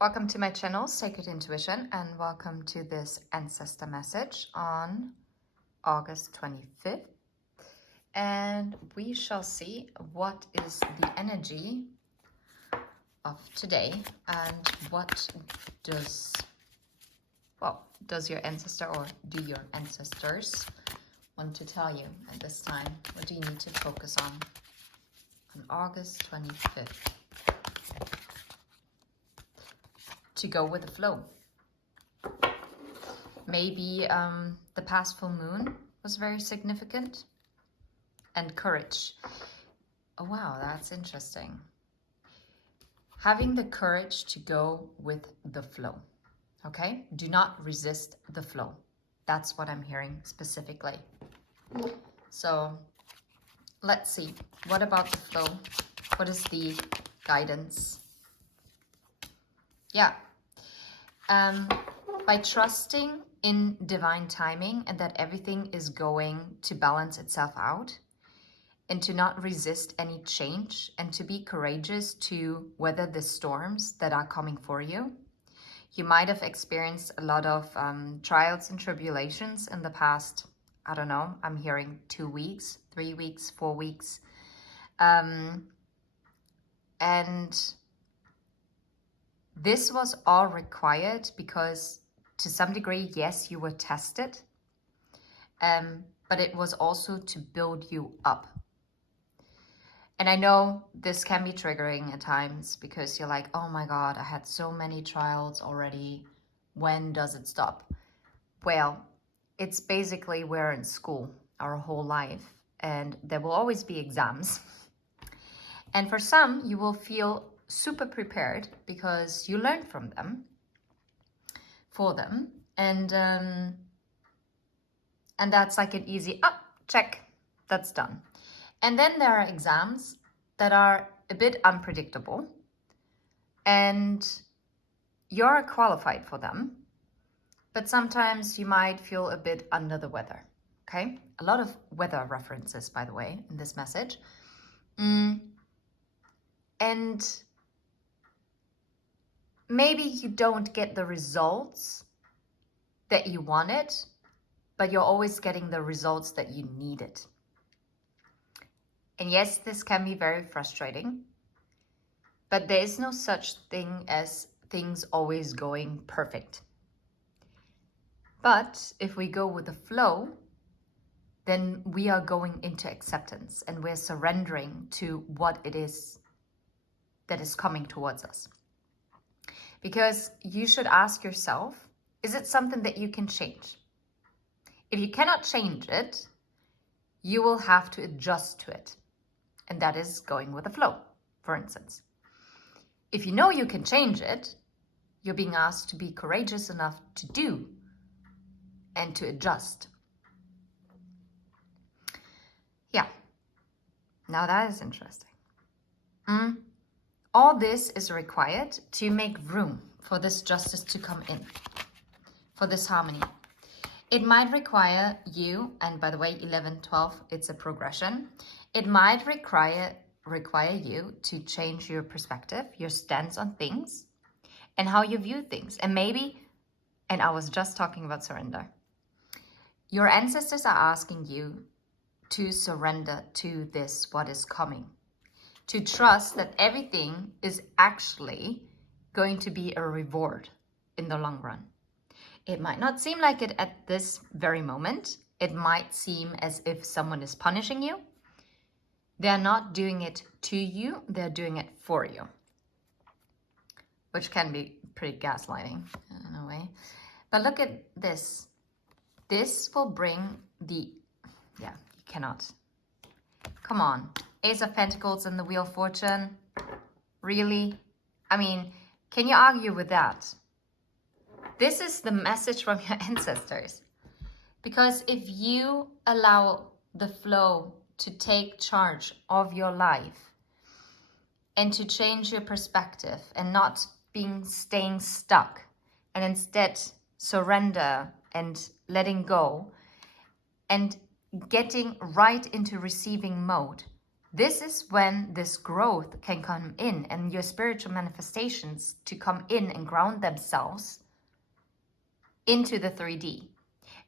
Welcome to my channel, Sacred Intuition, and welcome to this Ancestor message on August 25th. And we shall see what is the energy of today and what does your ancestor or do your ancestors want to tell you at this time? What do you need to focus on August 25th? To go with the flow. Maybe the past full moon was very significant. And courage. Oh wow, that's interesting. Having the courage to go with the flow. Okay? Do not resist the flow. That's what I'm hearing specifically. So let's see. What about the flow? What is the guidance? Yeah. By trusting in divine timing and that everything is going to balance itself out, and to not resist any change, and to be courageous to weather the storms that are coming for you. You might have experienced a lot of trials and tribulations in the past, I don't know, I'm hearing 2 weeks, 3 weeks, 4 weeks. And this was all required because to some degree, yes, you were tested, but it was also to build you up. And I know this can be triggering at times because you're like, oh my God, I had so many trials already. When does it stop? Well, it's basically we're in school our whole life and there will always be exams. And for some, you will feel super prepared because you learned from them, for them. And that's like an easy, check, that's done. And then there are exams that are a bit unpredictable and you're qualified for them, but sometimes you might feel a bit under the weather, okay? A lot of weather references, by the way, in this message. And maybe you don't get the results that you wanted, but you're always getting the results that you needed. And yes, this can be very frustrating, but there is no such thing as things always going perfect. But if we go with the flow, then we are going into acceptance and we're surrendering to what it is that is coming towards us. Because you should ask yourself, is it something that you can change? If you cannot change it, you will have to adjust to it. And that is going with the flow, for instance. If you know you can change it, you're being asked to be courageous enough to do and to adjust. Yeah, now that is interesting. All this is required to make room for this justice to come in, for this harmony. It might require you, and by the way, 11, 12, it's a progression. It might require you to change your perspective, your stance on things, and how you view things. And maybe, and I was just talking about surrender, your ancestors are asking you to surrender to this, what is coming. To trust that everything is actually going to be a reward in the long run. It might not seem like it at this very moment. It might seem as if someone is punishing you. They're not doing it to you, they're doing it for you. Which can be pretty gaslighting in a way. But look at this. This will bring the, you cannot. Come on. Ace of Pentacles and the Wheel of Fortune. Really? I mean, can you argue with that? This is the message from your ancestors. Because if you allow the flow to take charge of your life and to change your perspective and not staying stuck and instead surrender and letting go and getting right into receiving mode, This is when this growth can come in and your spiritual manifestations to come in and ground themselves into the 3D.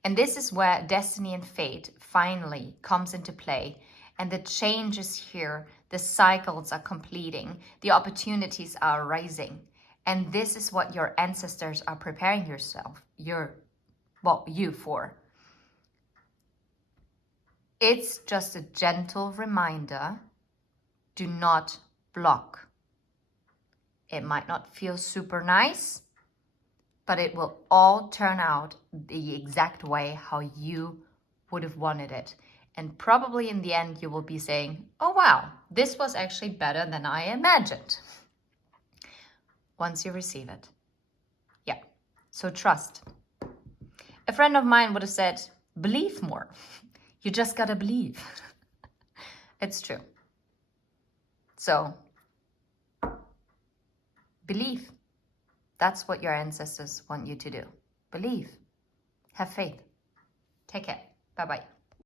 And this is where destiny and fate finally comes into play. And the changes here, the cycles are completing, the opportunities are rising. And this is what your ancestors are preparing you for. It's just a gentle reminder. Do not block. It might not feel super nice, but it will all turn out the exact way how you would have wanted it. And probably in the end, you will be saying, oh, wow, this was actually better than I imagined. Once you receive it. Yeah, so trust. A friend of mine would have said, believe more. You just gotta believe. It's true. So, believe. That's what your ancestors want you to do. Believe. Have faith. Take care. Bye-bye.